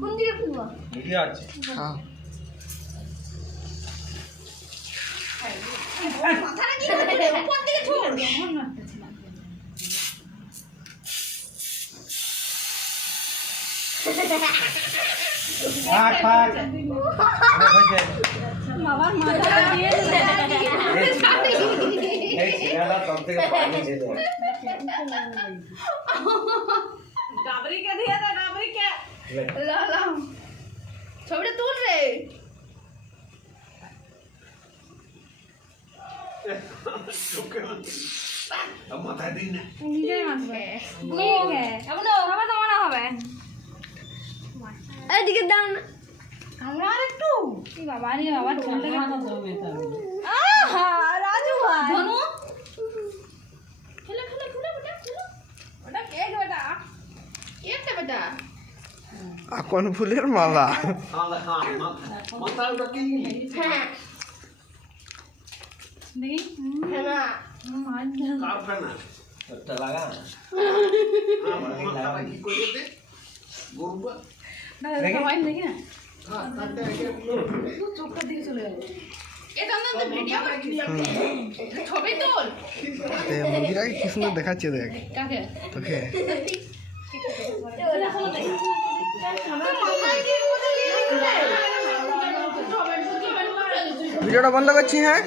কোন দিকে খুলবো? ভিডিও আছে। হ্যাঁ মাথাটা কি করে উপর দিকে ছোড়? ফাক ফাক বাবার মাথাটা দিয়ে এই ছেলেটা সব থেকে পানি ছেলে। গাবরিকে দিয়ে দে গাবরিকে। লা লা ছবিটা তুল রে। মাথায় দিই না। নিজেই মারবে। বুঝে কেমন হবে তো মনে হবে। এদিকে দাও না। আমরা আরেকটু কি বাবা রে বাবা চলতে আহা রাজু ভাই ধনু খেলে খেলে খেলে বেটা খেলো ওটা কেক বেটা কেকটা বেটা আকন ফুলের মালা মাথাটা কি নিলি? হ্যাঁ দেখি হ্যাঁ না মার কাটবে না। একটা লাগা না। মাথাটা কি করে দে? গরুবা। সবাই দেখি না হ্যাঁ, কাটতে একে চোখটা দিকে চলে গেল এটা না তো ভিডিও ছবি তোল মুরগিটাকে কি সুন্দর দেখাচ্ছে দেখ কাকে তোকে। ভিডিওটা বন্ধ করছি হ্যাঁ।